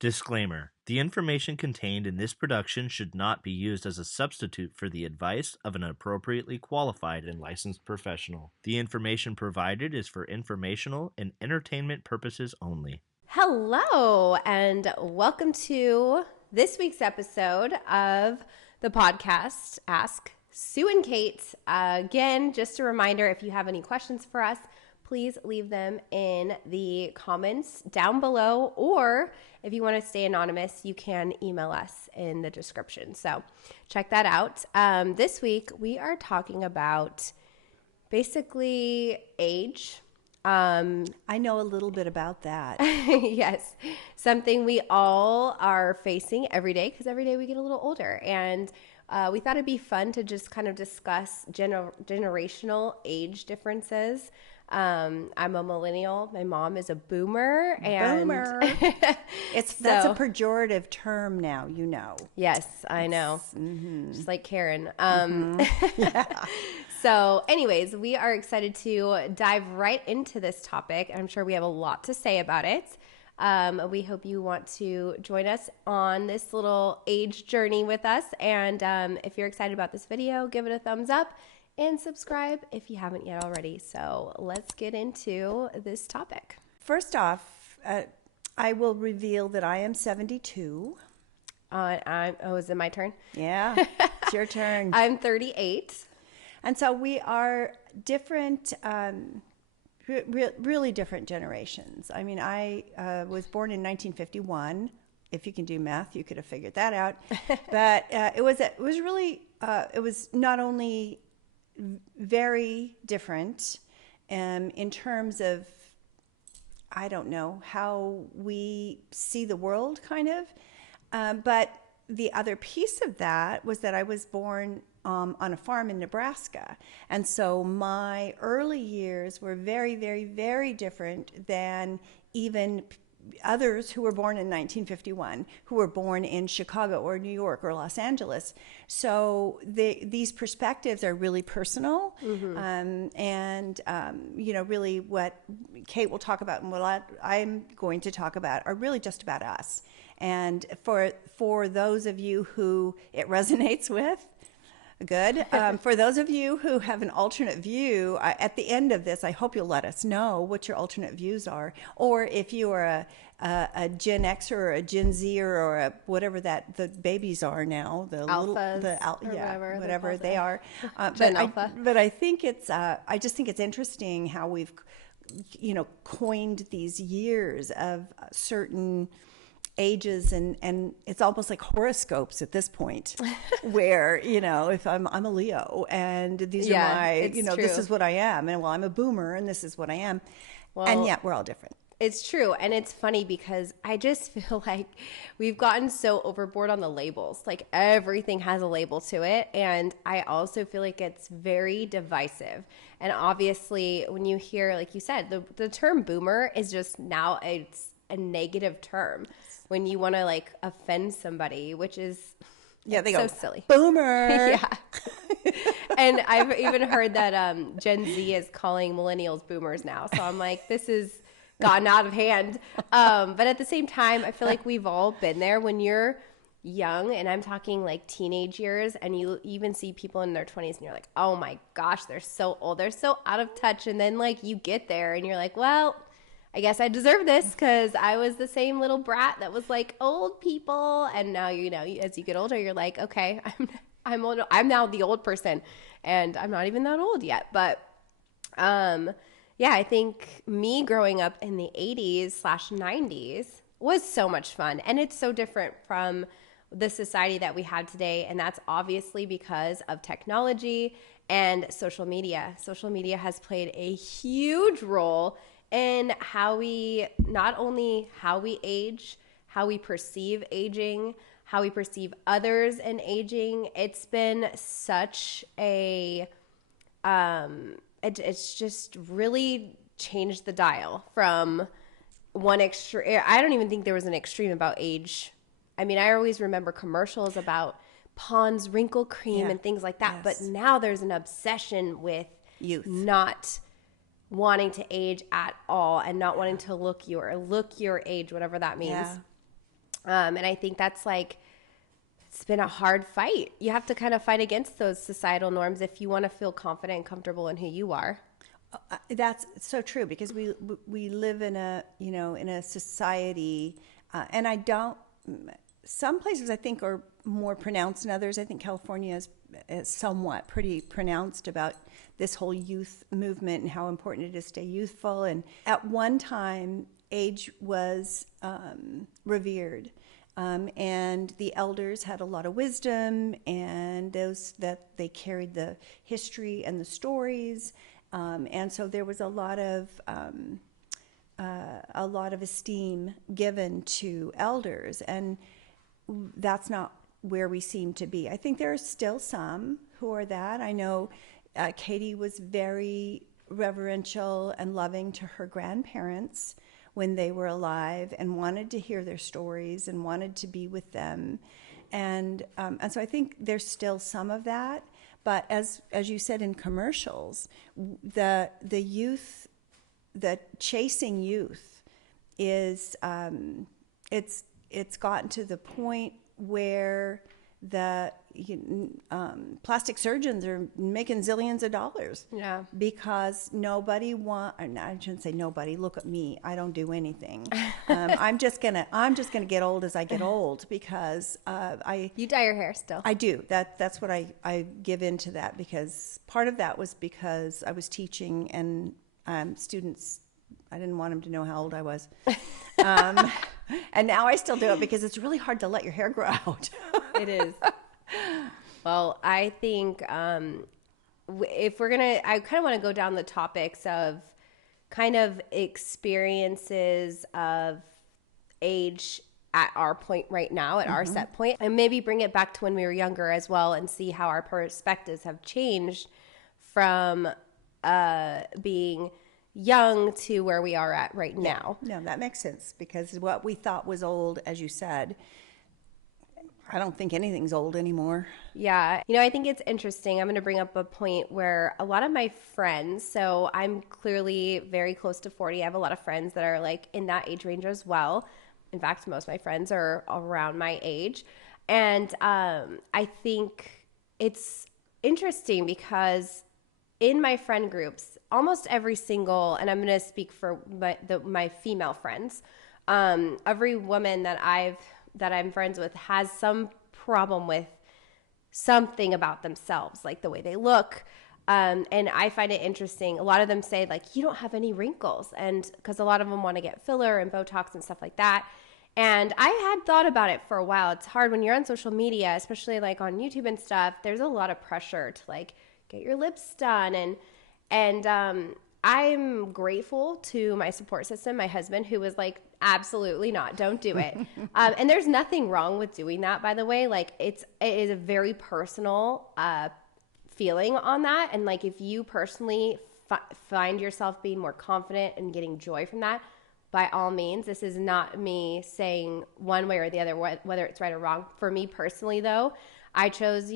Disclaimer: the information contained in this production should not be used as a substitute for the advice of an appropriately qualified and licensed professional. The information provided is for informational and entertainment purposes only. Hello, and welcome to this week's episode of the podcast, Ask Sue and Kate. Again, just a reminder, if you have any questions for us, please leave them in the comments down below, or if you want to stay anonymous, you can email us in the description. So check that out. This week, we are talking about basically age. I know a little bit about that. Yes, something we all are facing every day because every day we get a little older. And we thought it'd be fun to just kind of discuss generational age differences. I'm a millennial. My mom is a boomer. Boomer. That's a pejorative term now, you know. Yes, I know. Mm-hmm. Just like Karen. Yeah. So anyways, we are excited to dive right into this topic. I'm sure we have a lot to say about it. We hope you want to join us on this little age journey with us. And if you're excited about this video, give it a thumbs up and subscribe if you haven't yet already. So let's get into this topic. First off, I will reveal that I am 72. Is it my turn? Yeah, it's your turn. I'm 38. And so we are different, really different generations. I mean, I was born in 1951. If you can do math, you could have figured that out. But it was not only very different in terms of, I don't know, how we see the world, kind of. But the other piece of that was that I was born on a farm in Nebraska. And so my early years were very, very, very different than even others who were born in 1951, who were born in Chicago or New York or Los Angeles. So these perspectives are really personal. Mm-hmm. Really what Kate will talk about and what I'm going to talk about are really just about us. And for those of you who it resonates with, good. For those of you who have an alternate view, at the end of this, I hope you'll let us know what your alternate views are. Or if you are a Gen Xer or a Gen Zer or a whatever that the babies are now, whatever they are. But I think I just think it's interesting how we've, coined these years of certain ages, and it's almost like horoscopes at this point where, if I'm a Leo and these are my, this is what I am, and I'm a boomer and this is what I am. Well, and yet we're all different. It's true. And it's funny because I just feel like we've gotten so overboard on the labels. Like everything has a label to it. And I also feel like it's very divisive. And obviously when you hear, like you said, the term boomer is just now it's a negative term when you want to like offend somebody, which is they so go silly. Boomer. Yeah. And I've even heard that Gen Z is calling millennials boomers now. So I'm like, this is gotten out of hand. But at the same time, I feel like we've all been there when you're young, and I'm talking like teenage years, and you even see people in their 20s and you're like, oh my gosh, they're so old. They're so out of touch. And then like you get there and you're like, well, I guess I deserve this because I was the same little brat that was like old people. And now, as you get older, you're like, okay, I'm old. I'm now the old person and I'm not even that old yet. But, I think me growing up in the 80s/90s was so much fun. And it's so different from the society that we have today. And that's obviously because of technology and social media. Social media has played a huge role in not only how we age, how we perceive aging, how we perceive others in aging. It's been such a, it's just really changed the dial from one extreme. I don't even think there was an extreme about age. I mean, I always remember commercials about Pond's wrinkle cream and things like that. Yes. But now there's an obsession with youth, not wanting to age at all and not wanting to look your age, whatever that means. And I think that's like, it's been a hard fight. You have to kind of fight against those societal norms if you want to feel confident and comfortable in who you are. That's so true, because we live in a, you know, in a society, and I don't. Some places I think are more pronounced than others. I think California is somewhat pretty pronounced about this whole youth movement and how important it is to stay youthful. And at one time, age was revered. And the elders had a lot of wisdom, and those that they carried the history and the stories, and so there was a lot of esteem given to elders, and that's not where we seem to be. I think there are still some who are that. I know Katie was very reverential and loving to her grandparents when they were alive, and wanted to hear their stories and wanted to be with them. And so I think there's still some of that. But as you said in commercials, the youth, the chasing youth is, it's gotten to the point where the plastic surgeons are making zillions of dollars. Yeah. Because nobody I shouldn't say nobody. Look at me. I don't do anything. I'm just gonna get old as I get old, because You dye your hair still. I do. That's what I give into that, because part of that was because I was teaching, and students, I didn't want them to know how old I was. And now I still do it because it's really hard to let your hair grow out. It is. Well, I think if we're going to, I kind of want to go down the topics of kind of experiences of age at our point right now, at our set point, and maybe bring it back to when we were younger as well, and see how our perspectives have changed from being young to where we are at right now. No, that makes sense, because what we thought was old, as you said, I don't think anything's old anymore. Yeah. You know, I think it's interesting. I'm going to bring up a point where a lot of my friends, so I'm clearly very close to 40. I have a lot of friends that are like in that age range as well. In fact, most of my friends are around my age. And I think it's interesting because in my friend groups, almost every single, and I'm going to speak for my female friends, every woman that I'm friends with has some problem with something about themselves, like the way they look. And I find it interesting. A lot of them say, like, you don't have any wrinkles. And because a lot of them want to get filler and Botox and stuff like that. And I had thought about it for a while. It's hard when you're on social media, especially like on YouTube and stuff. There's a lot of pressure to like get your lips done. And I'm grateful to my support system, my husband, who was like, absolutely not, don't do it. And there's nothing wrong with doing that, by the way. Like it is a very personal feeling on that. And like if you personally find yourself being more confident and getting joy from that, by all means. This is not me saying one way or the other whether it's right or wrong. For me personally, though, I chose,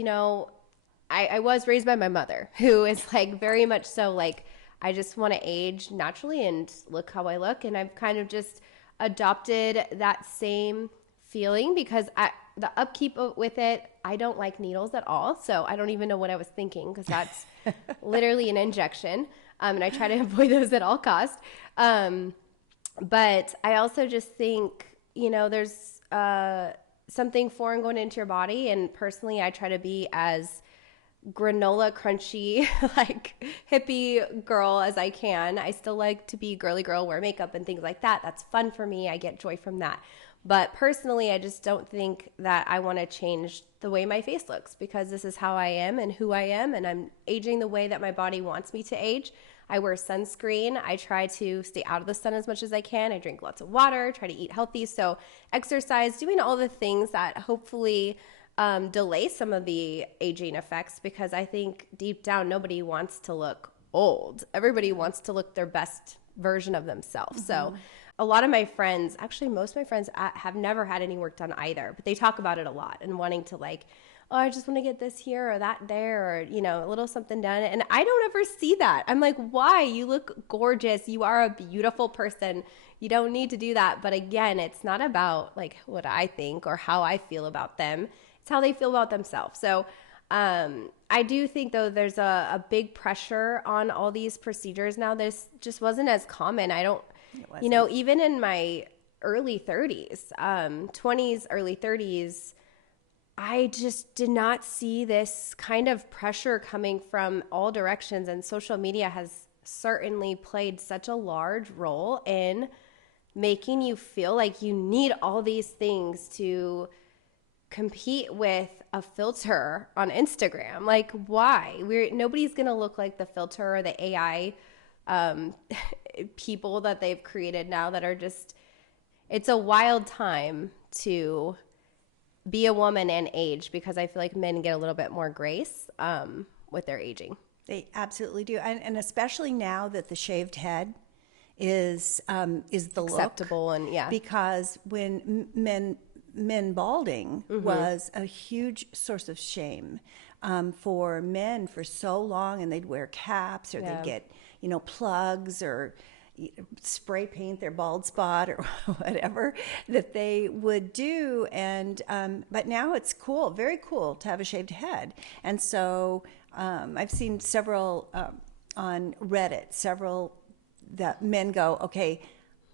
I was raised by my mother, who is like very much so like, I just want to age naturally and look how I look. And I've kind of just adopted that same feeling because the upkeep with it, I don't like needles at all. So I don't even know what I was thinking, because that's literally an injection. And I try to avoid those at all costs. But I also just think, there's something foreign going into your body. And personally, I try to be as granola crunchy, like hippie girl as I can. I still like to be girly girl, wear makeup and things like that. That's fun for me. I get joy from that. But personally, I just don't think that I want to change the way my face looks, because this is how I am and who I am. And I'm aging the way that my body wants me to age. I wear sunscreen. I try to stay out of the sun as much as I can. I drink lots of water, try to eat healthy. So exercise, doing all the things that hopefully delay some of the aging effects, because I think deep down, nobody wants to look old. Everybody wants to look their best version of themselves. Mm-hmm. So a lot of my friends, actually most of my friends have never had any work done either, but they talk about it a lot and wanting to like, oh, I just want to get this here or that there, or, you know, a little something done. And I don't ever see that. I'm like, why? You look gorgeous. You are a beautiful person. You don't need to do that. But again, it's not about like what I think or how I feel about them. It's how they feel about themselves. So I do think, though, there's a big pressure on all these procedures now. This just wasn't as common. You know, even in my early 30s, 20s, early 30s, I just did not see this kind of pressure coming from all directions. And social media has certainly played such a large role in making you feel like you need all these things to compete with a filter on Instagram. Like, why? Nobody's going to look like the filter or the AI people that they've created now that are just, it's a wild time to be a woman and age, because I feel like men get a little bit more grace with their aging. They absolutely do. And especially now that the shaved head is the Acceptable look. And yeah. Because when men balding was a huge source of shame for men for so long, and they'd wear caps or they'd get, you know, plugs or spray paint their bald spot or whatever that they would do. And but now it's cool, very cool to have a shaved head. And so I've seen several on Reddit, several that men go, okay,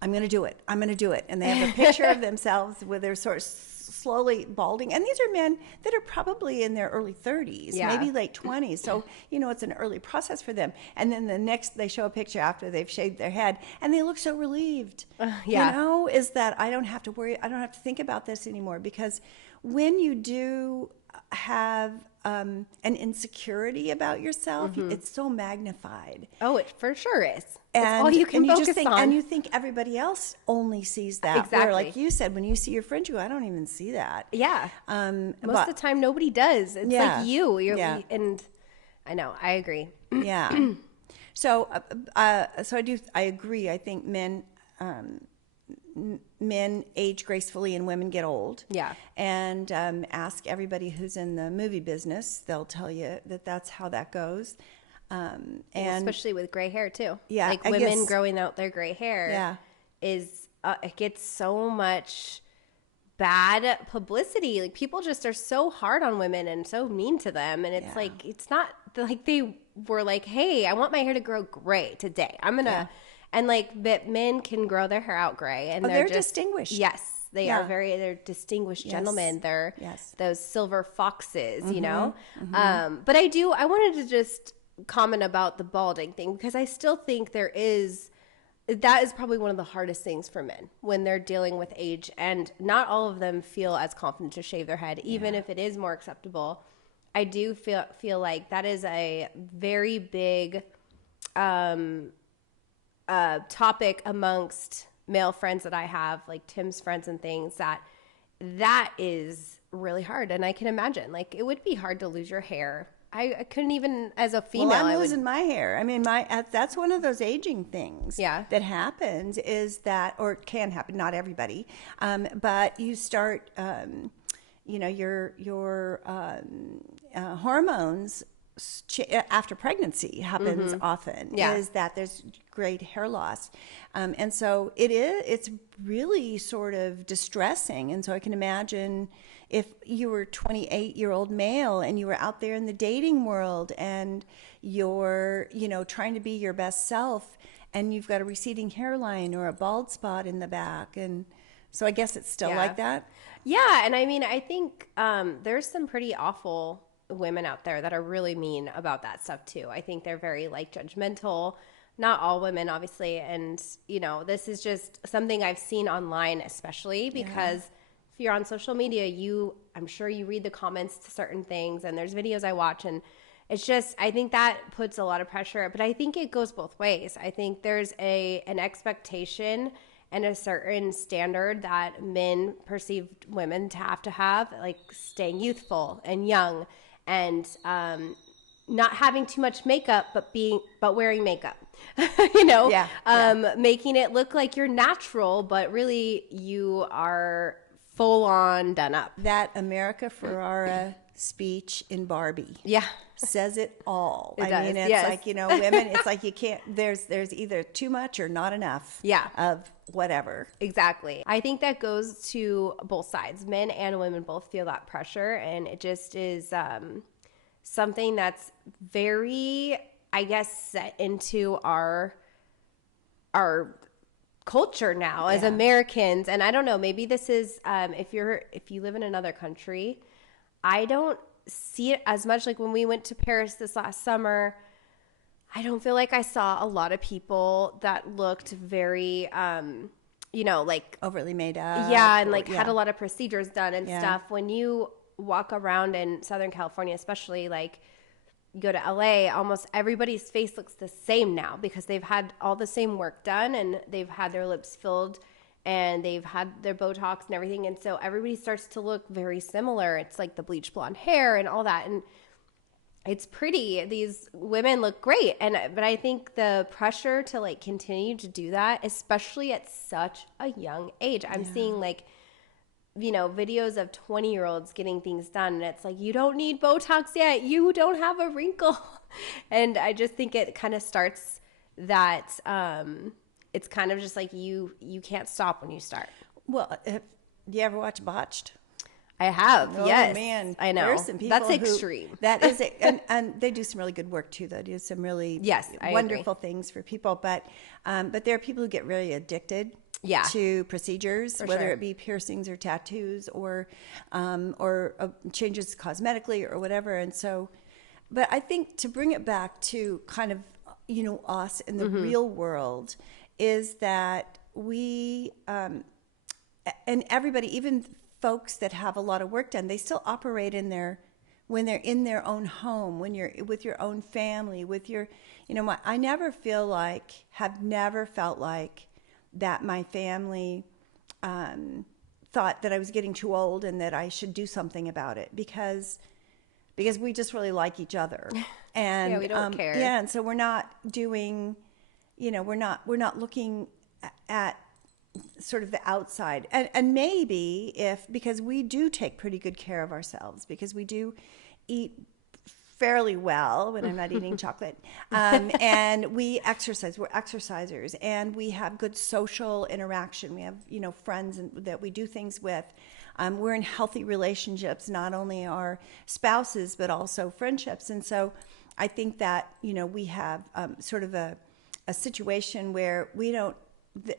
I'm going to do it. I'm going to do it. And they have a picture of themselves with their sort of slowly balding. And these are men that are probably in their early 30s, maybe late 20s. So, you know, it's an early process for them. And then they show a picture after they've shaved their head and they look so relieved. You know, is that I don't have to worry. I don't have to think about this anymore, because when you do have an insecurity about yourself, it's so magnified. Oh, it for sure is. And it's all you can focus just think, on. and you think everybody else only sees that. Exactly. Where, like you said, when you see your friends, you go, I don't even see that. Yeah. Most of the time, nobody does. It's like you're, and I know, I agree. Yeah. So I agree. I think men age gracefully and women get old. Yeah. And ask everybody who's in the movie business; they'll tell you that that's how that goes. And especially with gray hair too. Yeah, like I women guess, growing out their gray hair is it gets so much bad publicity. Like people just are so hard on women and so mean to them, and it's like it's not like they were like, hey, I want my hair to grow gray today. I'm gonna and like that men can grow their hair out gray, and they're just distinguished. Yes. They're distinguished gentlemen. They're those silver foxes, you know? But I wanted to just comment about the balding thing, because I still think that is probably one of the hardest things for men when they're dealing with age, and not all of them feel as confident to shave their head, even if it is more acceptable. I do feel like that is a very big topic amongst male friends that I have, like Tim's friends and things, that is really hard. And I can imagine, like, it would be hard to lose your hair. I couldn't even, as a female. Well, I'm losing my hair. I mean, that's one of those aging things that happens, is that, or it can happen, not everybody, but you start, you know, your hormones after pregnancy happens often, is that there's great hair loss. And so it's really sort of distressing. And so I can imagine if you were a 28-year-old male and you were out there in the dating world and you're, you know, trying to be your best self, and you've got a receding hairline or a bald spot in the back. And so I guess it's still like that. Yeah. And I mean, I think there's some pretty awful women out there that are really mean about that stuff too. I think they're very like judgmental. Not all women, obviously. And, you know, this is just something I've seen online, especially because if you're on social media, I'm sure you read the comments to certain things, and there's videos I watch, and it's just, I think that puts a lot of pressure, but I think it goes both ways. I think there's an expectation and a certain standard that men perceive women to have, like staying youthful and young. And not having too much makeup, but wearing makeup, Yeah, making it look like you're natural, but really you are full on done up. That America Ferrera speech in Barbie. Yeah. Says it all. It does, mean, it's yes. like, women, it's like you can't, there's either too much or not enough Yeah. of whatever. Exactly. I think that goes to both sides. Men and women both feel that pressure, and it just is something that's very, I guess, set into our culture now as Yeah. Americans. And I don't know, maybe this is if you live in another country, I don't see it as much. Like when we went to Paris this last summer, I don't feel like I saw a lot of people that looked very like Overly made up. yeah, and like or- had a lot of procedures done and Yeah. stuff. When you walk around in Southern California, especially, like you go to LA, almost everybody's face looks the same now because they've had all the same work done and they've had their lips filled and they've had their Botox and everything. And so everybody starts to look very similar. It's like the bleach blonde hair and all that. And it's pretty. These women look great. But I think the pressure to like continue to do that, especially at such a young age, I'm seeing like, videos of 20-year-olds getting things done. And it's like, you don't need Botox yet. You don't have a wrinkle. And I just think it kind of starts that, it's kind of just like you can't stop when you start. Well, do you ever watch Botched? I have, Oh, yes. man. I know. There's some people That's who- extreme. That is it. And they do some really good work too, though. Do some really Yes, I wonderful things for people. But there are people who get really addicted Yeah. to procedures, For whether sure. it be piercings or tattoos or changes cosmetically or whatever. And so, but I think to bring it back to kind of, us in the real world is that we, and everybody, even folks that have a lot of work done, they still operate when they're in their own home, when you're with your own family, with your, I never felt like that my family thought that I was getting too old and that I should do something about it because we just really like each other. And Yeah, we don't care. Yeah, and so we're not doing, we're not looking at sort of the outside. And maybe because we do take pretty good care of ourselves, because we do eat fairly well when I'm not eating chocolate. And we exercise, we're exercisers, and we have good social interaction. We have, friends that we do things with. We're in healthy relationships, not only our spouses, but also friendships. And so I think that, we have sort of a situation where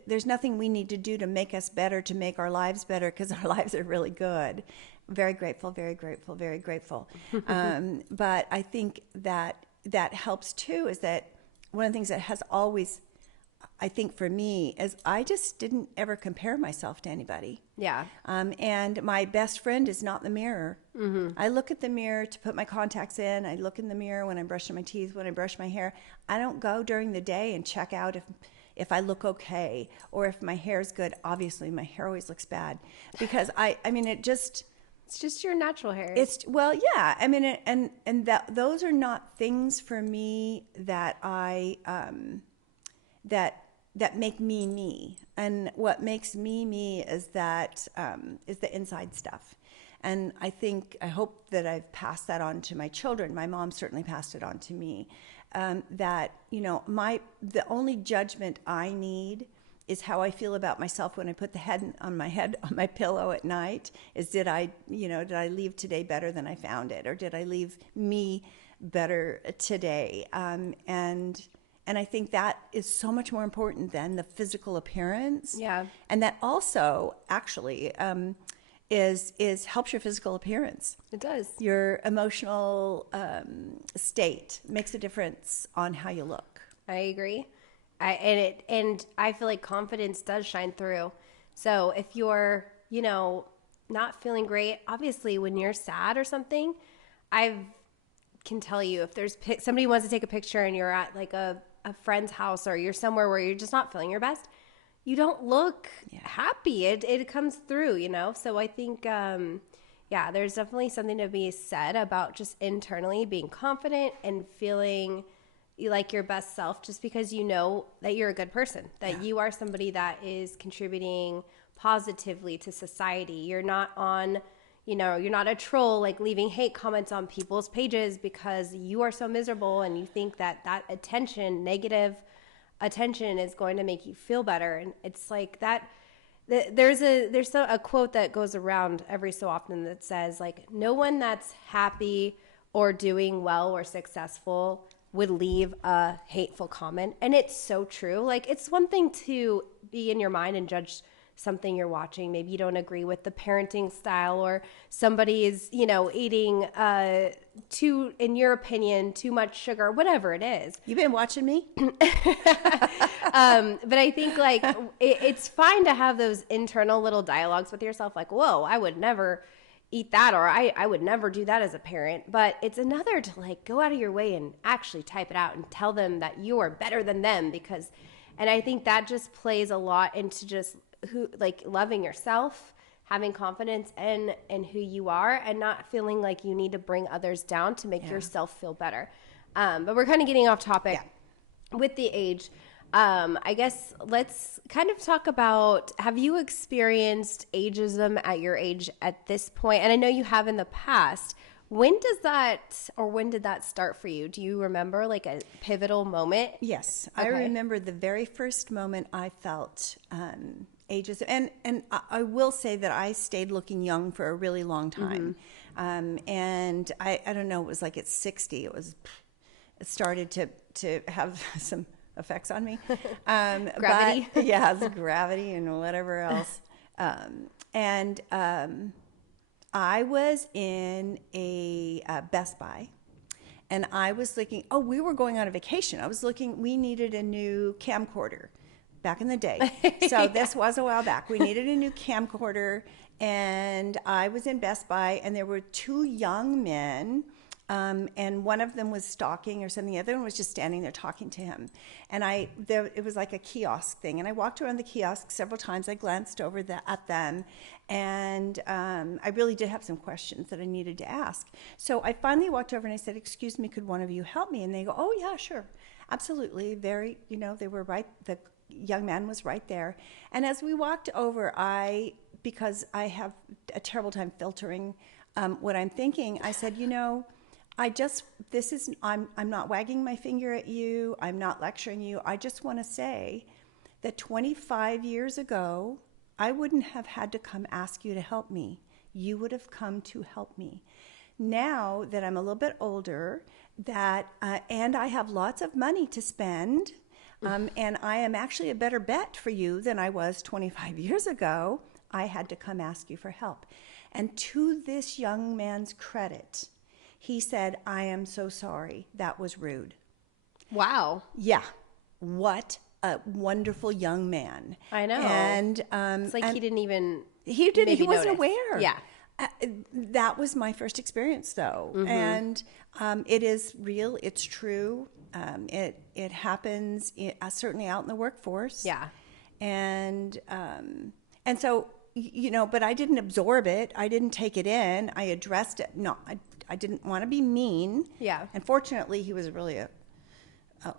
there's nothing we need to do to make us better, to make our lives better, because our lives are really good. Very grateful, very grateful, very grateful. But I think that helps too, is that one of the things that has always, I think for me, is I just didn't ever compare myself to anybody. Yeah. And my best friend is not the mirror. I look at the mirror to put my contacts in. I look in the mirror when I'm brushing my teeth, when I brush my hair. I don't go during the day and check out if I look okay or if my hair's good. Obviously, my hair always looks bad because It's just your natural hair. yeah. I mean, and that those are not things for me that I that make me me. And what makes me me is that is the inside stuff. And I hope that I've passed that on to my children. My mom certainly passed it on to me. That the only judgment I need is how I feel about myself when I put the head on my pillow at night. Is did I leave today better than I found it, or did I leave me better today? And I think that is so much more important than the physical appearance. Yeah. And that also actually is helps your physical appearance. It does. Your emotional state makes a difference on how you look. I agree. And I feel like confidence does shine through. So if you're, not feeling great, obviously when you're sad or something, I can tell you if there's somebody wants to take a picture and you're at like a friend's house or you're somewhere where you're just not feeling your best, you don't look happy. It comes through, So I think, Yeah, there's definitely something to be said about just internally being confident and feeling like your best self, just because you know that you're a good person, that you are somebody that is contributing positively to society. You're not on, you're not a troll like leaving hate comments on people's pages because you are so miserable and you think that attention, negative attention, is going to make you feel better. And it's like that. There's a quote that goes around every so often that says, like, no one that's happy or doing well or successful would leave a hateful comment. And it's so true. Like, it's one thing to be in your mind and judge something you're watching. Maybe you don't agree with the parenting style, or somebody is, eating in your opinion, too much sugar, whatever it is. You've been watching me? But I think like it's fine to have those internal little dialogues with yourself, like, whoa, I would never eat that, or I would never do that as a parent. But it's another to like go out of your way and actually type it out and tell them that you are better than them, and I think that just plays a lot into just loving yourself, having confidence in who you are, and not feeling like you need to bring others down to make yourself feel better. But we're kind of getting off topic with the age. I guess let's kind of talk about, have you experienced ageism at your age at this point? And I know you have in the past. When did that start for you? Do you remember like a pivotal moment? Yes. Okay. I remember the very first moment I felt ageism. And I will say that I stayed looking young for a really long time. And I don't know, it was like at 60, it started to have some effects on me. Gravity. But, yeah, it's gravity and whatever else. I was in a Best Buy, and I was looking, we were going on a vacation. I was looking, we needed a new camcorder back in the day. So this was a while back. We needed a new camcorder, and I was in Best Buy, and there were two young men, and one of them was stalking or something. The other one was just standing there talking to him. And it was like a kiosk thing. And I walked around the kiosk several times. I glanced over at them. And I really did have some questions that I needed to ask. So I finally walked over and I said, "Excuse me, could one of you help me?" And they go, "Oh, yeah, sure. Absolutely." They were right. The young man was right there. And as we walked over, because I have a terrible time filtering what I'm thinking, I said, I'm not wagging my finger at you. I'm not lecturing you. I just want to say that 25 years ago, I wouldn't have had to come ask you to help me. You would have come to help me. Now that I'm a little bit older, and I have lots of money to spend, and I am actually a better bet for you than I was 25 years ago, I had to come ask you for help. And to this young man's credit, he said, "I am so sorry. That was rude." Wow. Yeah. What a wonderful young man. I know. And it's like he didn't even he maybe wasn't notice. aware. Yeah. That was my first experience, though. And it is real. It's true. It happens certainly out in the workforce. Yeah. And so, but I didn't absorb it. I didn't take it in. I addressed it. No, I didn't want to be mean. Yeah. And fortunately, he was really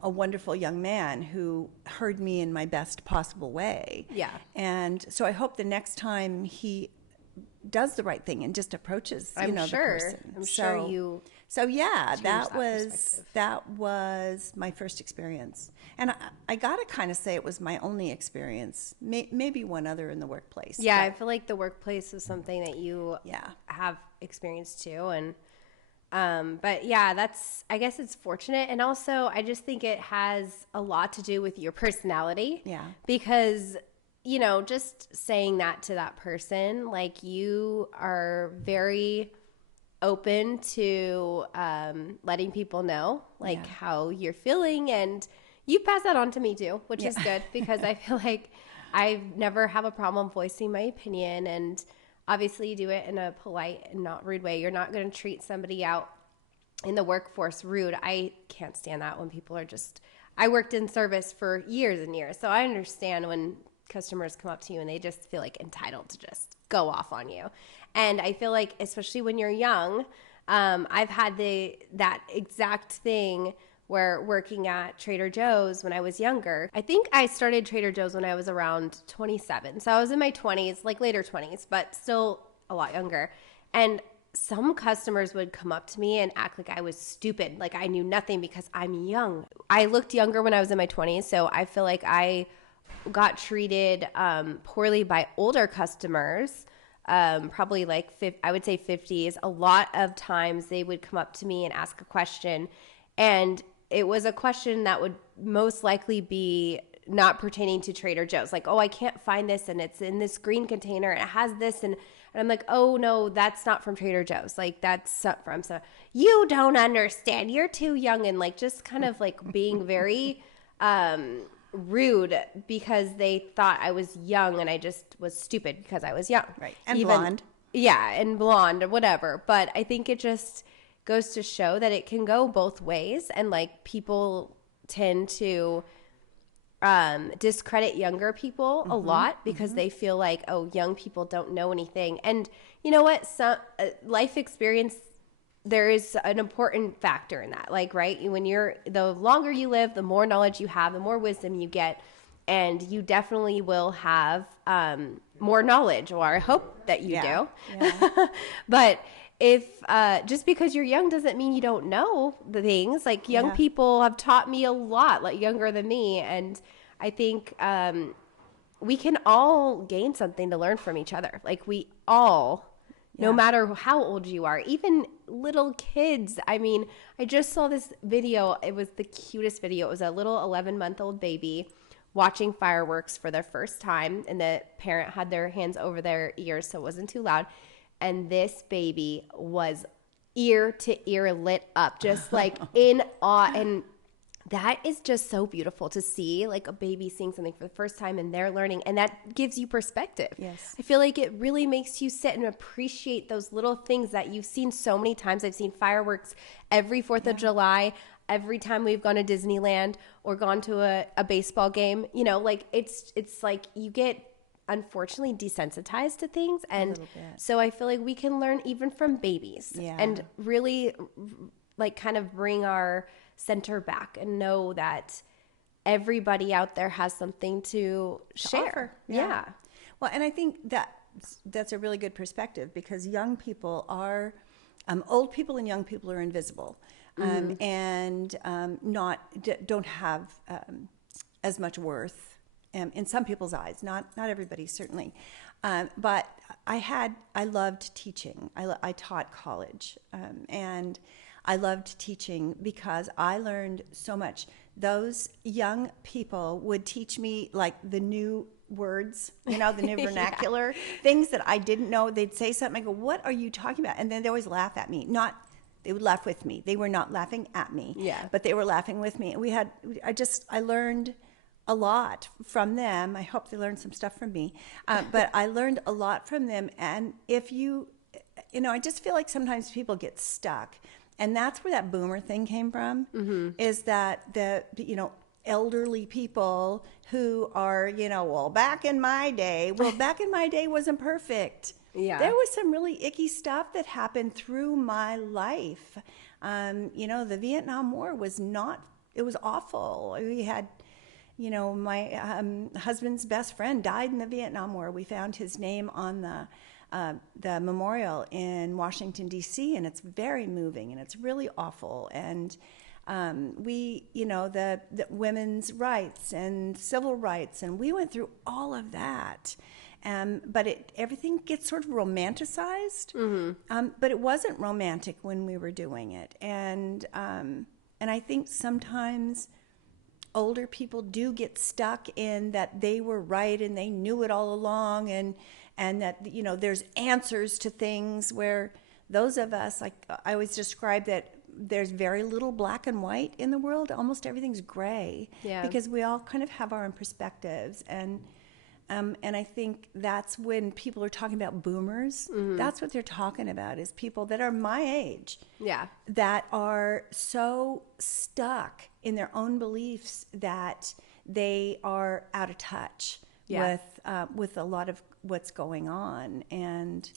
a wonderful young man who heard me in my best possible way. Yeah. And so I hope the next time he does the right thing and just approaches, the person. I'm sure you. So yeah, that perspective. was my first experience, and I gotta kind of say it was my only experience. Maybe one other in the workplace. Yeah, I feel like the workplace is something that you Yeah. have experienced too, and but yeah, I guess it's fortunate, and also I just think it has a lot to do with your personality. Yeah. Because just saying that to that person, like, you are very open to letting people know how you're feeling, and you pass that on to me too, which is good, because I feel like I never have a problem voicing my opinion, and obviously you do it in a polite and not rude way. You're not going to treat somebody out in the workforce rude. I can't stand that when people are I worked in service for years and years, so I understand when customers come up to you and they just feel like entitled to just go off on you. And I feel like, especially when you're young, I've had that exact thing where working at Trader Joe's when I was younger. I think I started Trader Joe's when I was around 27. So I was in my 20s, like later 20s, but still a lot younger. And some customers would come up to me and act like I was stupid, like I knew nothing because I'm young. I looked younger when I was in my 20s, so I feel like I got treated poorly by older customers, probably like I would say 50s. A lot of times they would come up to me and ask a question, and it was a question that would most likely be not pertaining to Trader Joe's. Like, oh, I can't find this, and it's in this green container, and it has this, and I'm like, oh, no, that's not from Trader Joe's. Like, that's from so you don't understand. You're too young, and like just kind of like being very rude because they thought I was young and I just was stupid because I was young. Right. And blonde. Yeah, and blonde or whatever. But I think it just goes to show that it can go both ways, and like people tend to discredit younger people a lot because they feel like, oh, young people don't know anything. And you know what? Some life experience, there is an important factor in that. Like, right, when the longer you live, the more knowledge you have, the more wisdom you get, and you definitely will have more knowledge, or I hope that you do. Yeah. But if just because you're young doesn't mean you don't know the things. Like, young people have taught me a lot, like younger than me, and I think we can all gain something to learn from each other. Like, we all, no matter how old you are, even little kids. I mean, I just saw this video. It was the cutest video. It was a little 11-month-old baby watching fireworks for their first time, and the parent had their hands over their ears so it wasn't too loud. And this baby was ear to ear lit up, just like in awe. And that is just so beautiful to see, like a baby seeing something for the first time and they're learning, and that gives you perspective. Yes. I feel like it really makes you sit and appreciate those little things that you've seen so many times. I've seen fireworks every 4th of July, every time we've gone to Disneyland or gone to a baseball game. You know, like it's like you get, unfortunately, desensitized to things, and so I feel like we can learn even from babies and really like kind of bring our center back and know that everybody out there has something to share. Offer. Yeah. Well, and I think that's a really good perspective, because young people are old people and young people are invisible, and don't have as much worth in some people's eyes, not everybody, certainly. But I loved teaching. I taught college, and I loved teaching because I learned so much. Those young people would teach me like the new words, the new vernacular, things that I didn't know. They'd say something, I go, what are you talking about? And then they always laugh at me. They would laugh with me. They were not laughing at me, but they were laughing with me. And I learned a lot from them. I hope they learned some stuff from me, but I learned a lot from them. And if I just feel like sometimes people get stuck, and that's where that boomer thing came from, is that the elderly people who are, well, back in my day wasn't perfect. Yeah. There was some really icky stuff that happened through my life. The Vietnam War was it was awful. We had, my husband's best friend died in the Vietnam War. We found his name on the memorial in Washington, D.C., and it's very moving, and it's really awful. And the women's rights and civil rights, and we went through all of that. But everything gets sort of romanticized, but it wasn't romantic when we were doing it. And I think sometimes older people do get stuck in that they were right and they knew it all along, and that there's answers to things, where those of us, like I always describe that there's very little black and white in the world. Almost everything's gray, because we all kind of have our own perspectives. And I think that's when people are talking about boomers. That's what they're talking about, is people that are my age, that are so stuck in their own beliefs that they are out of touch with a lot of what's going on. And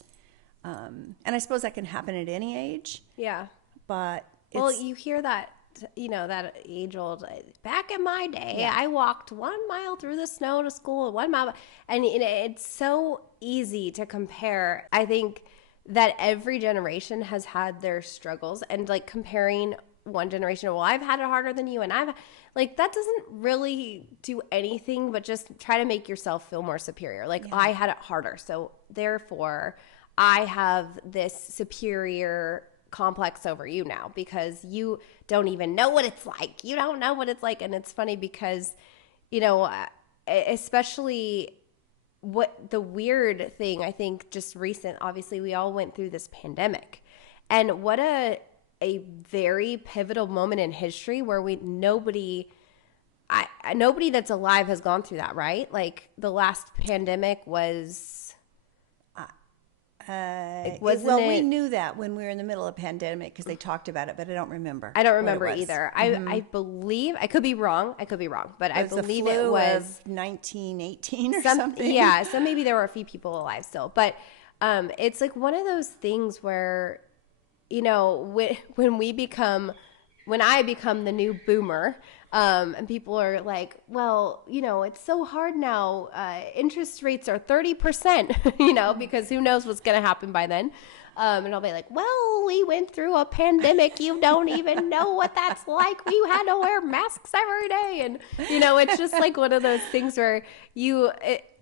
And I suppose that can happen at any age, Yeah. but Well, it's, you hear that, that age old, back in my day, Yeah. I walked 1 mile through the snow to school, 1 mile. And it's so easy to compare. I think that every generation has had their struggles, and like comparing one generation, well, I've had it harder than you, and I've like, that doesn't really do anything but just try to make yourself feel more superior. Like, I had it harder, so therefore I have this superior complex over you now because you don't even know what it's like. You don't know what it's like. And it's funny because, especially what the weird thing, I think just recent, obviously we all went through this pandemic, and what a very pivotal moment in history where nobody that's alive has gone through that, right? Like the last pandemic was, we knew that when we were in the middle of a pandemic because they talked about it, but I don't remember. I don't what it remember was. either. I believe, I could be wrong, but I It was the believe flu it was of 1918 or something. Yeah, so maybe there were a few people alive still, but it's like one of those things where, when I become the new boomer, and people are like, well, it's so hard now. Interest rates are 30%, because who knows what's going to happen by then. And I'll be like, well, we went through a pandemic. You don't even know what that's like. We had to wear masks every day. And, it's just like one of those things where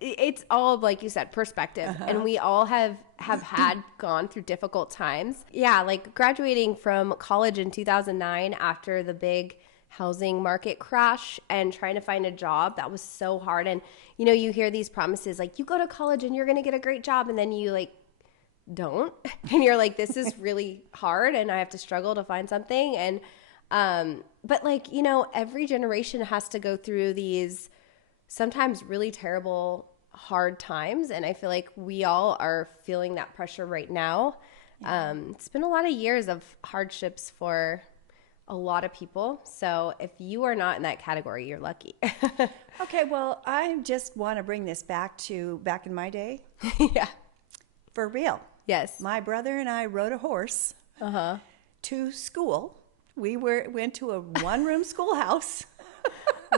it's all, like you said, perspective. And we all have had gone through difficult times. Yeah, like graduating from college in 2009 after the big housing market crash and trying to find a job, that was so hard. And, you hear these promises like, you go to college and you're going to get a great job. And then you don't, and you're like, this is really hard and I have to struggle to find something. And but every generation has to go through these sometimes really terrible hard times, and I feel like we all are feeling that pressure right now. It's been a lot of years of hardships for a lot of people, so if you are not in that category, you're lucky. Okay, well, I just want to bring this back in my day. Yeah. For real. Yes. My brother and I rode a horse to school. We went to a one-room schoolhouse.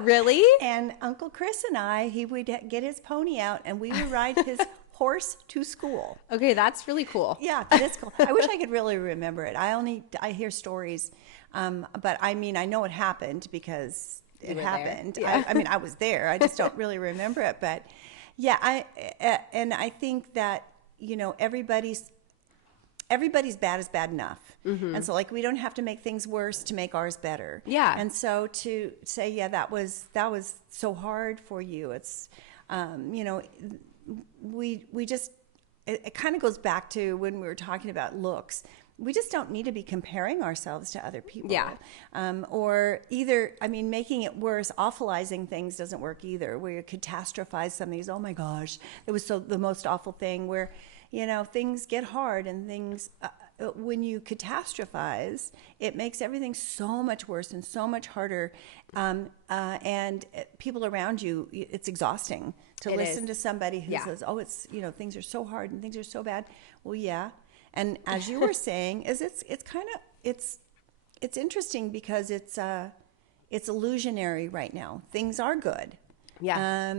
Really? And Uncle Chris and he would get his pony out, and we would ride his horse to school. Okay, that's really cool. Yeah, that is cool. I wish I could really remember it. I hear stories, but I mean, I know it happened because it happened. Yeah. I mean, I was there. I just don't really remember it. But yeah, I think that, everybody's bad is bad enough. And so we don't have to make things worse to make ours better. Yeah. And so to say, yeah, that was so hard for you. It's, we just, it kind of goes back to when we were talking about looks. We just don't need to be comparing ourselves to other people. Yeah. Or either, making it worse, awfulizing things doesn't work either, where you catastrophize something. Oh my gosh, it was the most awful thing, where, things get hard and things, when you catastrophize, it makes everything so much worse and so much harder. And people around you, it's exhausting to listen to somebody who says, oh, it's, things are so hard and things are so bad. Well, yeah. And as you were saying, it's interesting because it's illusionary right now. Things are good. Yeah.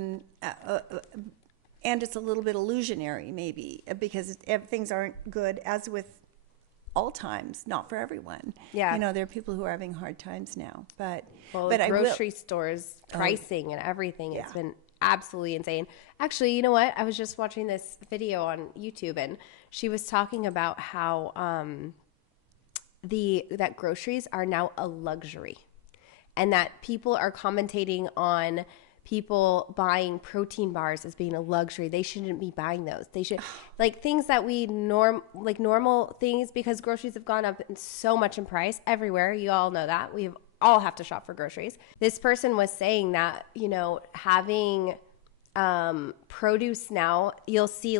And it's a little bit illusionary maybe because things aren't good, as with all times, not for everyone. Yeah. There are people who are having hard times now, but grocery stores pricing and everything, it's been absolutely insane. Actually, you know what? I was just watching this video on YouTube, and she was talking about how that groceries are now a luxury, and that people are commentating on people buying protein bars as being a luxury. They shouldn't be buying those. They should things that we normal things, because groceries have gone up so much in price everywhere. You all know that. We all have to shop for groceries. This person was saying that, having produce now, you'll see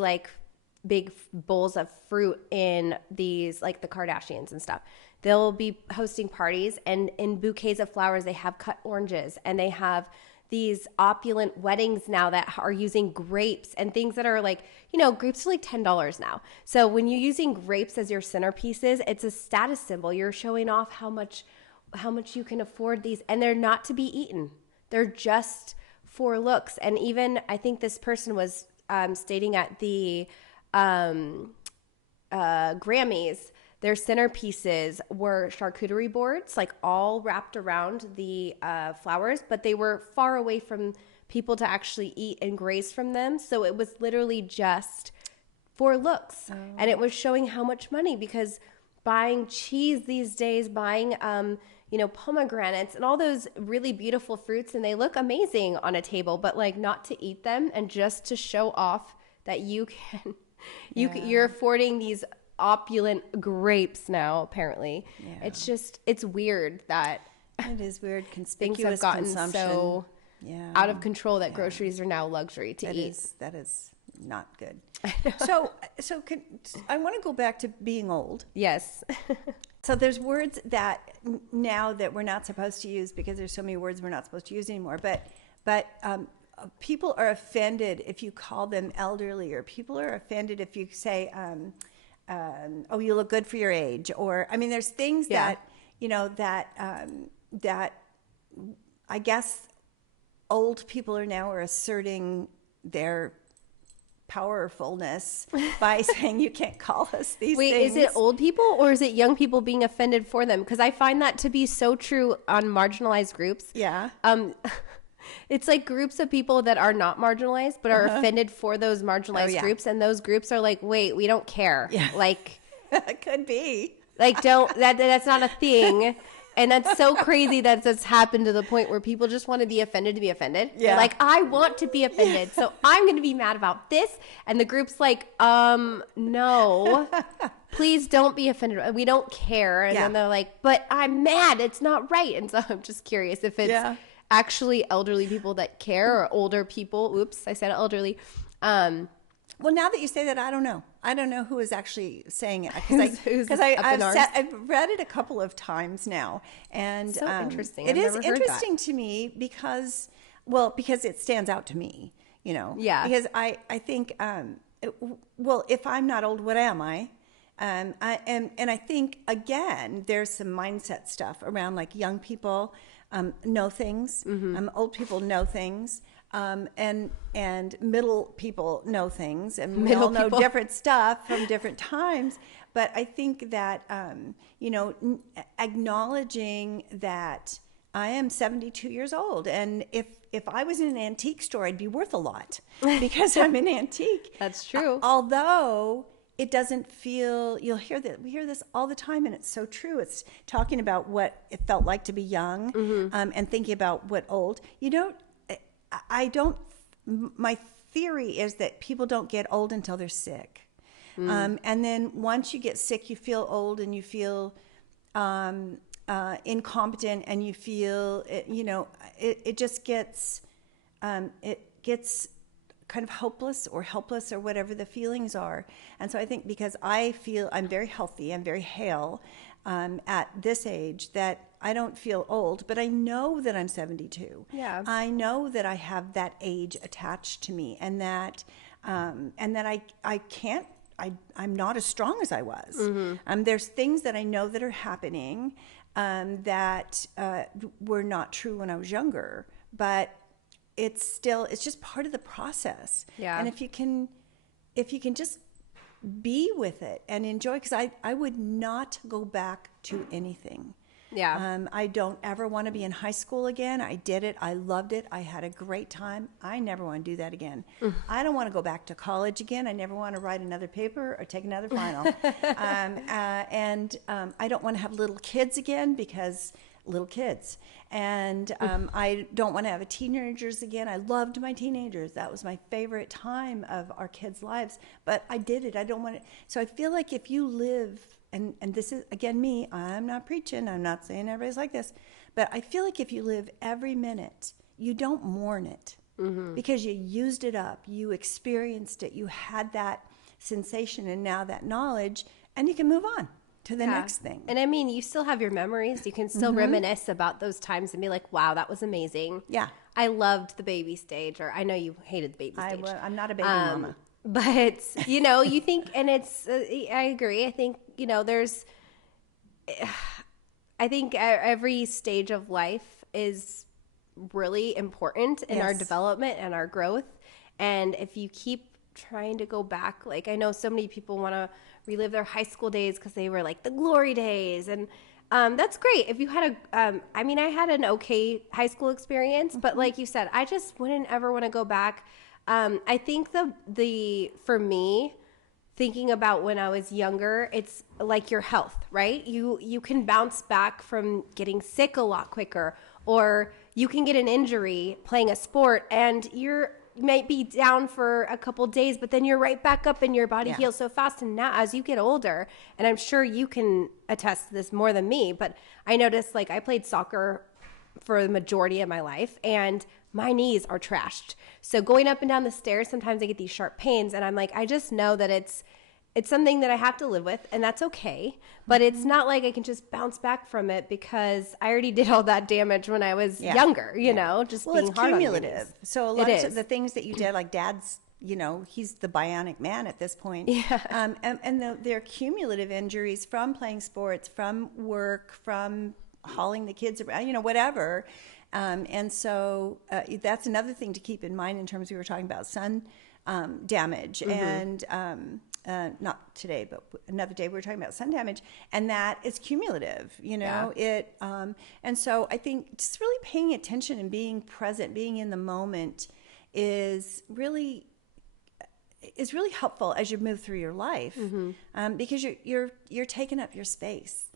big bowls of fruit in these, the Kardashians and stuff. They'll be hosting parties, and in bouquets of flowers, they have cut oranges, and they have these opulent weddings now that are using grapes and things that are like, grapes are like $10 now. So when you're using grapes as your centerpieces, it's a status symbol. You're showing off how much you can afford these, and they're not to be eaten. They're just for looks. And even I think this person was stating at the Grammys, their centerpieces were charcuterie boards, like all wrapped around the flowers, but they were far away from people to actually eat and graze from them. So it was literally just for looks. And it was showing how much money, because buying cheese these days, buying pomegranates and all those really beautiful fruits, and they look amazing on a table, but like not to eat them, and just to show off that you can you're affording these opulent grapes now, apparently. It's weird that it is weird. Things have gotten so out of control that groceries are now luxury to eat. That is not good. So I want to go back to being old. Yes. So there's words that now that we're not supposed to use, because there's so many words we're not supposed to use anymore. But people are offended if you call them elderly, or people are offended if you say, "Oh, you look good for your age," or there's things that that I guess old people are asserting their powerfulness by saying you can't call us these things. Wait, is it old people or is it young people being offended for them? Because I find that to be so true on marginalized groups. Yeah. It's like groups of people that are not marginalized but are offended for those marginalized groups, and those groups are like, wait, we don't care. Yeah. Like it could be. Like that's not a thing. And that's so crazy that it's happened to the point where people just want to be offended to be offended. Yeah. They're like, I want to be offended, so I'm going to be mad about this. And the group's like, no, please don't be offended. We don't care. And then they're like, but I'm mad. It's not right. And so I'm just curious if it's actually elderly people that care, or older people. Oops, I said elderly. Well, now that you say that, I don't know. I don't know who is actually saying it, because I've read it a couple of times now, and so interesting. It is interesting to me because it stands out to me, Yeah. Because I think, if I'm not old, what am I? And I think again, there's some mindset stuff around, like, young people know things, old people know things. And middle people know things, and we all know different stuff from different times. But I think that, acknowledging that I am 72 years old, and if I was in an antique store, I'd be worth a lot because I'm an antique. That's true. Although it doesn't feel, we hear this all the time, and it's so true. It's talking about what it felt like to be young, and thinking about what old. My theory is that people don't get old until they're sick. And then once you get sick, you feel old, and you feel incompetent, and you feel, it just gets, kind of hopeless or helpless, or whatever the feelings are. And so I think, because I feel I'm very healthy, I'm very hale at this age, that I don't feel old, but I know that I'm 72. Yeah. I know that I have that age attached to me, and that I can't, I'm not as strong as I was. There's things that I know that are happening that were not true when I was younger, but it's just part of the process. Yeah. And if you can just be with it and enjoy, because I would not go back to anything. Yeah. I don't ever want to be in high school again. I did it. I loved it. I had a great time. I never want to do that again. I don't want to go back to college again. I never want to write another paper or take another final. And I don't want to have little kids again, because little kids. And I don't want to have teenagers again. I loved my teenagers. That was my favorite time of our kids' lives. But I did it. I don't want to. So I feel like if you live, and this is, again, me, I'm not preaching. I'm not saying everybody's like this. But I feel like if you live every minute, you don't mourn it. Because you used it up. You experienced it. You had that sensation and now that knowledge, and you can move on to the next thing. And I mean, you still have your memories. You can still reminisce about those times and be like, wow, that was amazing. Yeah. I loved the baby stage, or I know you hated the baby stage. I'm not a baby mama. But, you know, you think, and it's, I agree. I think, you know, I think every stage of life is really important in our Yes. development and our growth. And if you keep trying to go back, like I know so many people want to relive their high school days because they were like the glory days. And that's great. If you had I mean, I had an okay high school experience, but like you said, I just wouldn't ever want to go back. I think for me, thinking about when I was younger, it's like your health, right? You can bounce back from getting sick a lot quicker, or you can get an injury playing a sport and you might be down for a couple days, but then you're right back up and your body heals so fast. And now as you get older, and I'm sure you can attest to this more than me, but I noticed, like, I played soccer for the majority of my life and my knees are trashed. So going up and down the stairs, sometimes I get these sharp pains, and I'm like, I just know that it's something that I have to live with, and that's okay. But it's not like I can just bounce back from it because I already did all that damage when I was younger, you know, just Well, being it's hard on your cumulative. knees. So a lot It of is. the things that you did, like Dad's, you know, he's the bionic man at this point. Yeah. They're cumulative injuries from playing sports, from work, from hauling the kids around, you know, whatever. And so that's another thing to keep in mind in terms, we were talking about sun damage. And not today, but another day we were talking about sun damage, and that is cumulative, you know. And so I think just really paying attention and being present, being in the moment is really helpful as you move through your life, because you're taking up your space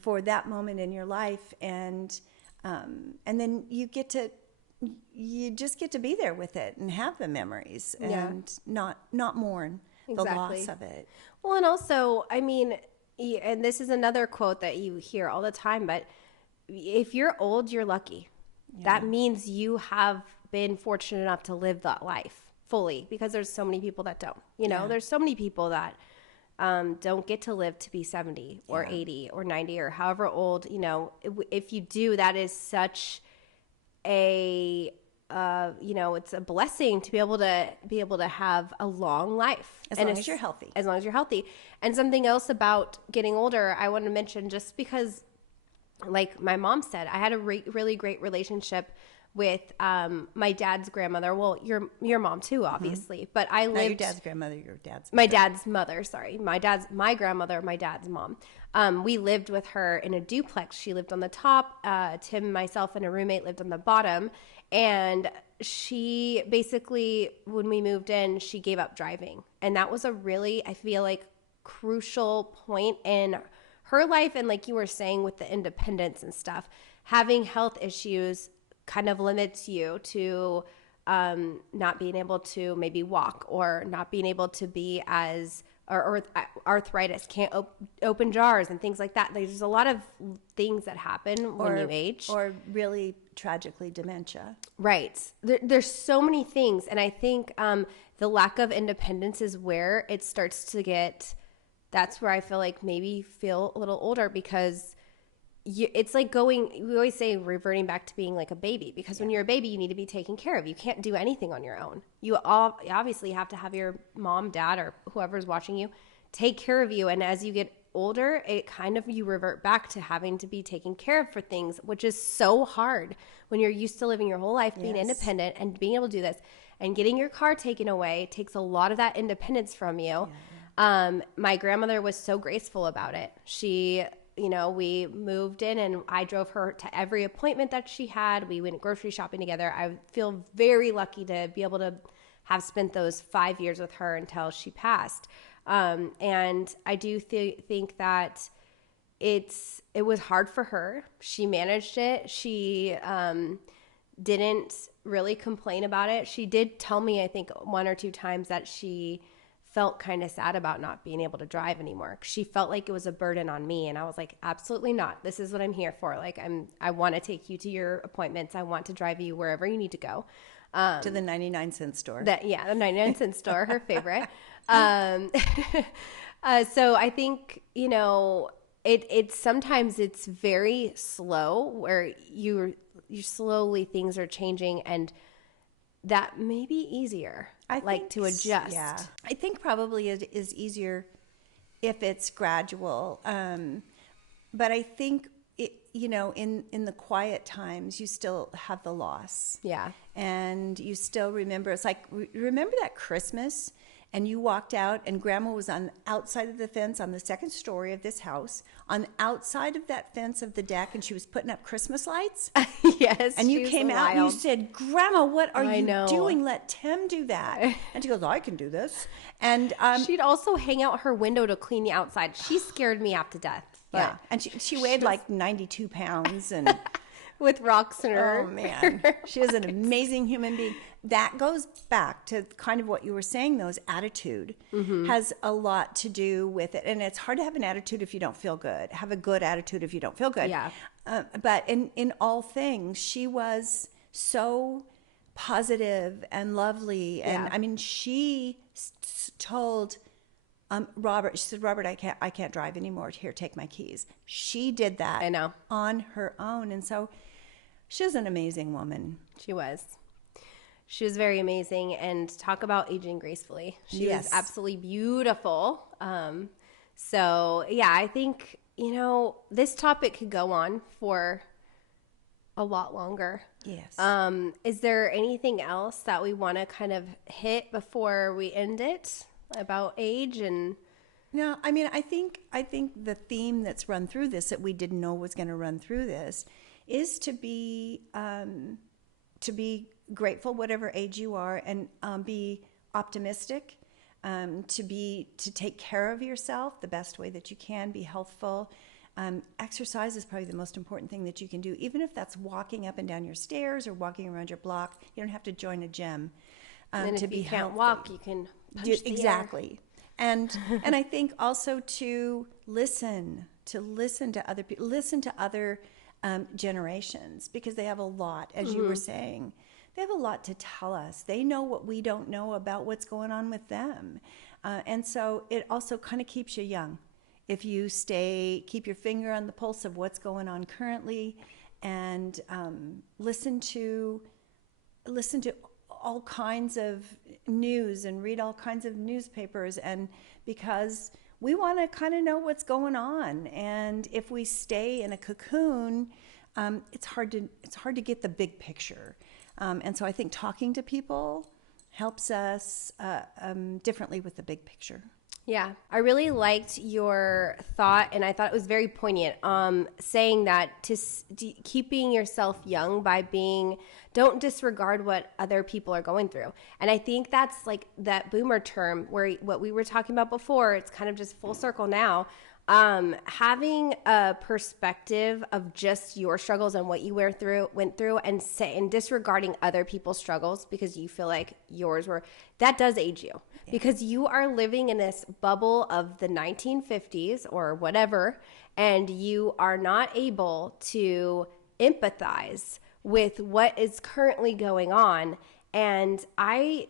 for that moment in your life, and then you just get to be there with it and have the memories and not mourn the loss of it. Well, and also, I mean, and this is another quote that you hear all the time, but if you're old, you're lucky. That means you have been fortunate enough to live that life fully, because there's so many people that don't, you know, there's so many people that don't get to live to be 70 or 80 or 90 or however old, you know. If you do, that is such a you know, it's a blessing to be able to have a long life, As long as you're healthy. As long as you're healthy. And something else about getting older, I want to mention, just because, like my mom said, I had a really great relationship with my dad's grandmother. Well, your mom too, obviously. But I lived. Not your dad's grandmother, your dad's mother. My dad's mother, sorry. My grandmother, my dad's mom. We lived with her in a duplex. She lived on the top. Tim, myself, and a roommate lived on the bottom. And she basically, when we moved in, she gave up driving. And that was a really, I feel like, crucial point in her life. And like you were saying with the independence and stuff, having health issues kind of limits you to not being able to maybe walk, or not being able to be as, or arthritis, can't open jars and things like that. There's a lot of things that happen when you age. Or really tragically dementia. Right. There's so many things. And I think the lack of independence is where it starts to get, that's where I feel like maybe feel a little older, because it's like we always say reverting back to being like a baby, because when you're a baby, you need to be taken care of. You can't do anything on your own. You obviously have to have your mom, dad, or whoever's watching you take care of you. And as you get older, it kind of, you revert back to having to be taken care of for things, which is so hard when you're used to living your whole life being independent and being able to do this. And getting your car taken away takes a lot of that independence from you. My grandmother was so graceful about it. She, you know, we moved in and I drove her to every appointment that she had. We went grocery shopping together. I feel very lucky to be able to have spent those 5 years with her until she passed. And I do think that it was hard for her. She managed it. She didn't really complain about it. She did tell me, I think, 1 or 2 times that she felt kind of sad about not being able to drive anymore. She felt like it was a burden on me. And I was like, absolutely not. This is what I'm here for. Like, I want to take you to your appointments. I want to drive you wherever you need to go. To the 99-cent store. The 99-cent store, her favorite. So I think, you know, it's sometimes it's very slow, where you slowly things are changing, and that may be easier, to adjust. Yeah, I think probably it is easier if it's gradual. But I think in the quiet times, you still have the loss. Yeah. And you still remember. It's like, remember that Christmas, and you walked out, and Grandma was on the outside of the fence on the second story of this house, on the outside of that fence of the deck, and she was putting up Christmas lights. Yes. And you came out and you said, Grandma, what are you doing? Let Tim do that. And she goes, I can do this. And she'd also hang out her window to clean the outside. She scared me half to death. Yeah. And she weighed like 92 pounds and with rocks in her. Oh man. She is an amazing human being. That goes back to kind of what you were saying, though, is attitude has a lot to do with it. And it's hard to have an attitude if you don't feel good. Have a good attitude if you don't feel good. Yeah. But in all things, she was so positive and lovely. And I mean, she told Robert, she said, Robert, I can't drive anymore. Here, take my keys. She did that. I know. On her own. And so she's an amazing woman. She was. She was very amazing. And talk about aging gracefully. She was absolutely beautiful. So, yeah, I think, this topic could go on for a lot longer. Yes. Is there anything else that we want to kind of hit before we end it about age? And no, I mean, I think the theme that's run through this, that we didn't know was going to run through this, is to be grateful whatever age you are, and be optimistic, to take care of yourself the best way that you can, be healthful. Exercise is probably the most important thing that you can do, even if that's walking up and down your stairs or walking around your block. You don't have to join a gym and to if be you can't healthy. walk, you can punch the exactly. And I think also to listen to other people, listen to other generations, because they have a lot, as you were saying. They have a lot to tell us. They know what we don't know about what's going on with them. And so it also kind of keeps you young. If you keep your finger on the pulse of what's going on currently, and listen to all kinds of news and read all kinds of newspapers, and because we want to kind of know what's going on. And if we stay in a cocoon, it's hard to get the big picture. And so I think talking to people helps us differently with the big picture. Yeah, I really liked your thought, and I thought it was very poignant, saying that keeping yourself young by don't disregard what other people are going through. And I think that's like that boomer term where what we were talking about before, it's kind of just full circle now. Having a perspective of just your struggles and what you went through, and disregarding other people's struggles because you feel like yours were, that does age you, because you are living in this bubble of the 1950s or whatever, and you are not able to empathize with what is currently going on. And I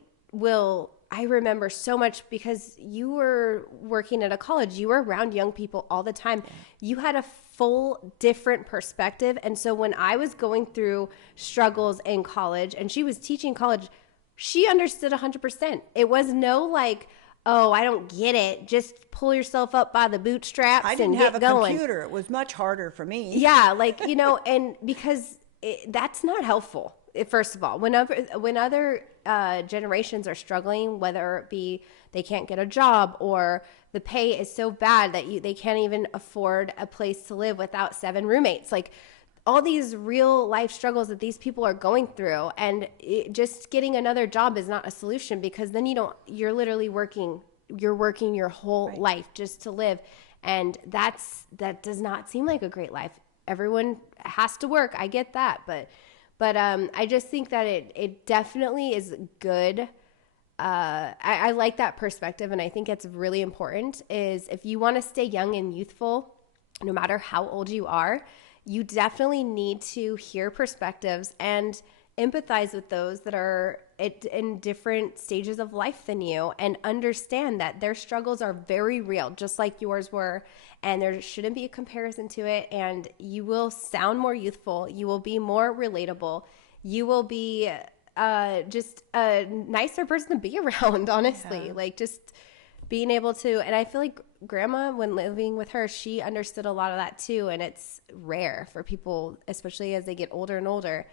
remember so much, because you were working at a college, you were around young people all the time. You had a full different perspective. And so when I was going through struggles in college and she was teaching college, she understood 100%. It was no like, oh, I don't get it. Just pull yourself up by the bootstraps and get going. I didn't have a computer. It was much harder for me. Yeah, and because that's not helpful. First of all, when other generations are struggling, whether it be they can't get a job or the pay is so bad that they can't even afford a place to live without 7 roommates, like all these real life struggles that these people are going through, and just getting another job is not a solution, because then you're literally working your whole life just to live, and that does not seem like a great life. Everyone has to work. I get that, but I just think that it definitely is good. I like that perspective, and I think it's really important, is if you want to stay young and youthful, no matter how old you are, you definitely need to hear perspectives and empathize with those that are in different stages of life than you, and understand that their struggles are very real, just like yours were, and there shouldn't be a comparison to it. And you will sound more youthful. You will be more relatable. You will be just a nicer person to be around, honestly. Like, just being able to, and I feel like grandma, when living with her, she understood a lot of that too. And it's rare for people, especially as they get older and older.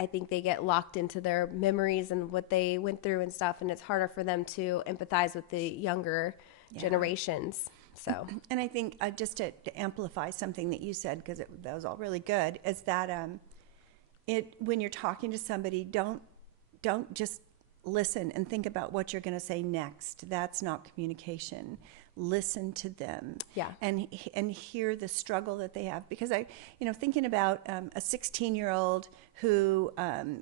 I think they get locked into their memories and what they went through and stuff. And it's harder for them to empathize with the younger generations. So, and I think just to amplify something that you said, because that was all really good, is that when you're talking to somebody, don't just listen and think about what you're going to say next. That's not communication. Listen to them, and hear the struggle that they have. Because thinking about a 16-year-old who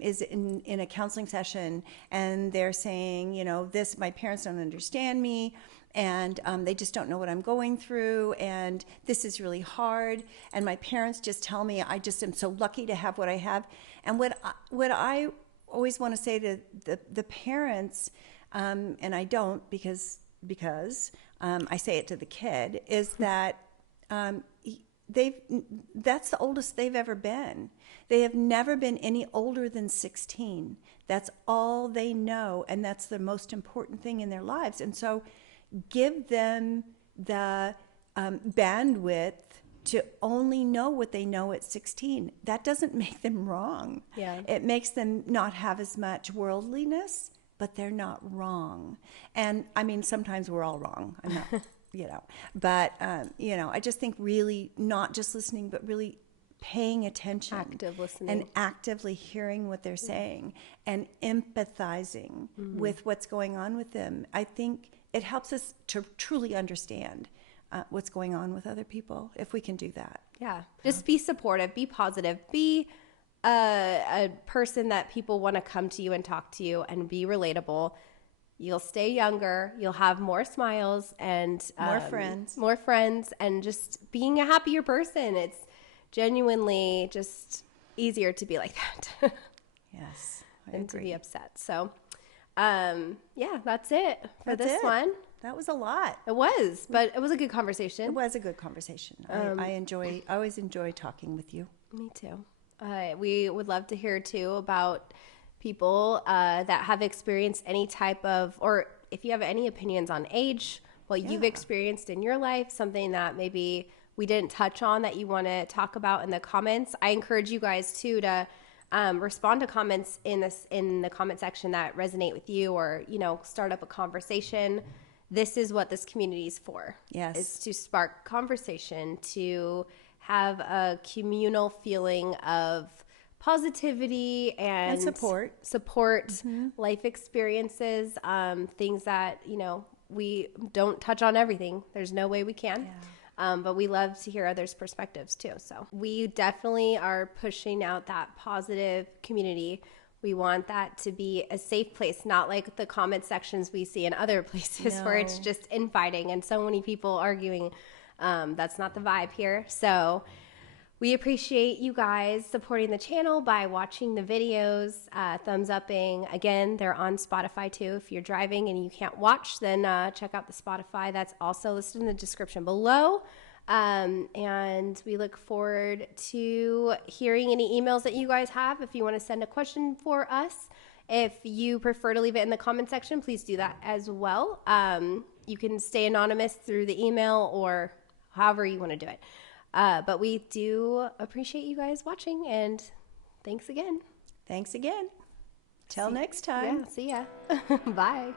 is in a counseling session, and they're saying, this, my parents don't understand me, and they just don't know what I'm going through, and this is really hard, and my parents just tell me I just am so lucky to have what I have. And what I always want to say to the parents, and I don't because I say it to the kid, is that that's the oldest they've ever been. They have never been any older than 16. That's all they know, and that's the most important thing in their lives. And so give them the bandwidth to only know what they know at 16. That doesn't make them wrong. Yeah. It makes them not have as much worldliness, but they're not wrong. And I mean, sometimes we're all wrong. I'm not, but I just think really not just listening, but really paying attention, active listening, and actively hearing what they're saying, and empathizing with what's going on with them. I think it helps us to truly understand what's going on with other people if we can do that. Yeah. Just be supportive, be positive, be a person that people want to come to you and talk to you, and be relatable. You'll stay younger, you'll have more smiles and more friends, and just being a happier person. It's genuinely just easier to be like that. Yes, than to be upset. So that's it for this one. That was a lot. It was, but it was a good conversation. It was a good conversation. I always enjoy talking with you. Me too. We would love to hear too about people that have experienced any type of, or if you have any opinions on age, what you've experienced in your life, something that maybe we didn't touch on that you want to talk about in the comments. I encourage you guys too to respond to comments in the comment section that resonate with you, or start up a conversation. This is what this community is for. Yes, is to spark conversation, to have a communal feeling of positivity and support life experiences, things that we don't touch on everything. There's no way we can. But we love to hear others' perspectives too. So we definitely are pushing out that positive community. We want that to be a safe place, not like the comment sections we see in other places where it's just infighting and so many people arguing. That's not the vibe here. So we appreciate you guys supporting the channel by watching the videos, thumbs upping. Again, they're on Spotify too. If you're driving and you can't watch, then check out the Spotify. That's also listed in the description below. And we look forward to hearing any emails that you guys have. If you want to send a question for us, if you prefer to leave it in the comment section, please do that as well. You can stay anonymous through the email or however you want to do it. But we do appreciate you guys watching, and thanks again. Till next time. Yeah, see ya. Bye.